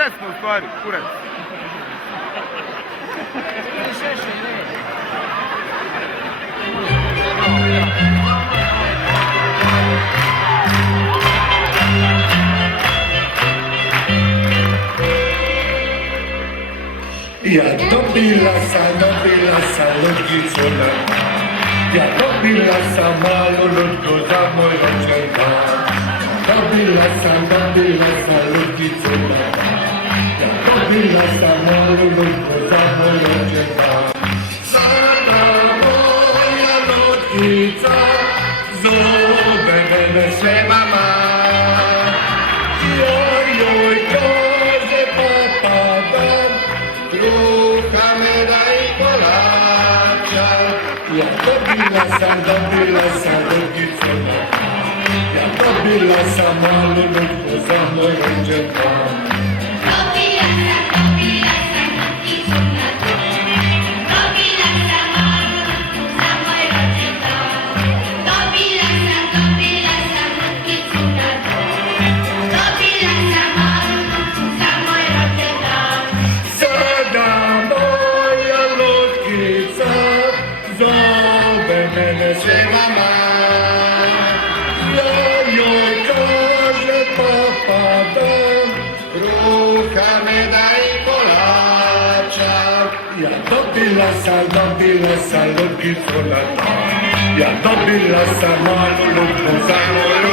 desno u stvari, kurac. Ja dobila sam lutkicu na dan. Ja dobila sam malu lutku za moj rođendan. Dobila sam lutkicu na dan. Ja dobila sam malu lutku za moj rođendan. Sada moja lutkica zove mene sve mama. Joj, kaže papa dan, kruha, meda i kolača. Ja dobila sam lutkicu na dan. Ja dobila sam malu lutku za moj rođendan. Dobila sam lutkicu na dan. Dobila sam malu lutku za moj rođendan. Dobila sam lutkicu na dan. Dobila sam malu lutku za moj rođendan. Sada moja lutkica zove mene sve mama. Joj, kaže papa dan, kruha, meda i kolača. Ja dobila sam lutkicu na dan. Ja dobila sam malu lutku za moj